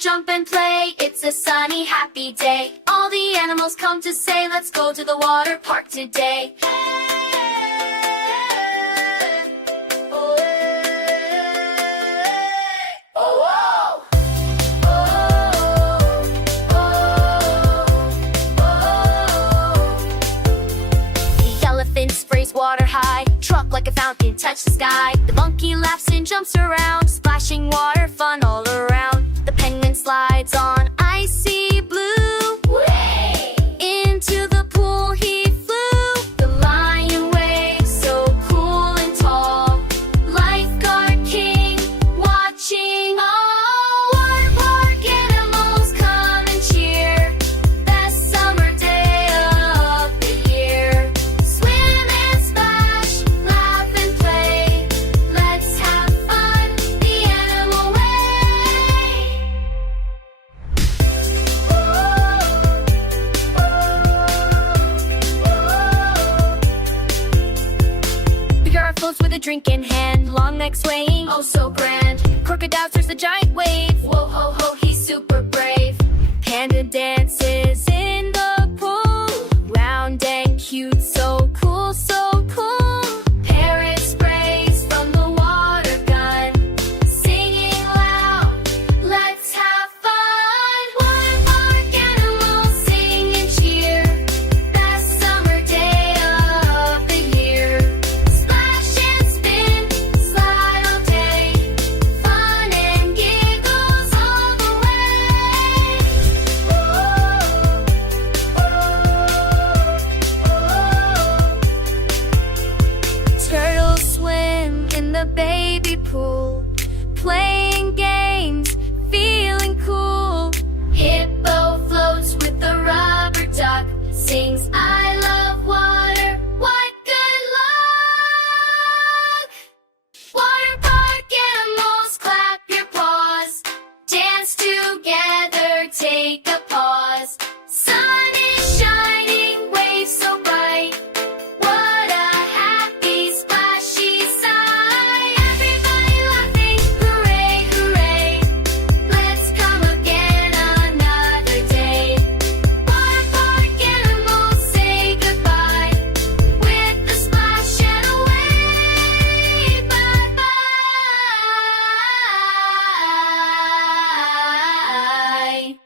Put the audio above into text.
jump and play. It's a sunny, happy day. All the animals come to say, let's go to the water park today. Sprays water high, truck like a fountain, touch the sky. The monkey laughs and jumps around, splashing water, fun all around. The penguin slides on icy blue. Way! Into the pool he flew. The lion waves so cool and tall. Lifeguard king watching all. Water park animals come and cheer. Best summer day of the year. Swim and splash, laugh and play. Let's have fun the animal way. The yard floats with a drink in hand, long neck swaying, oh so grand. Crocodile surfs the giant wave, whoa ho ho, he's super brave. Panda dances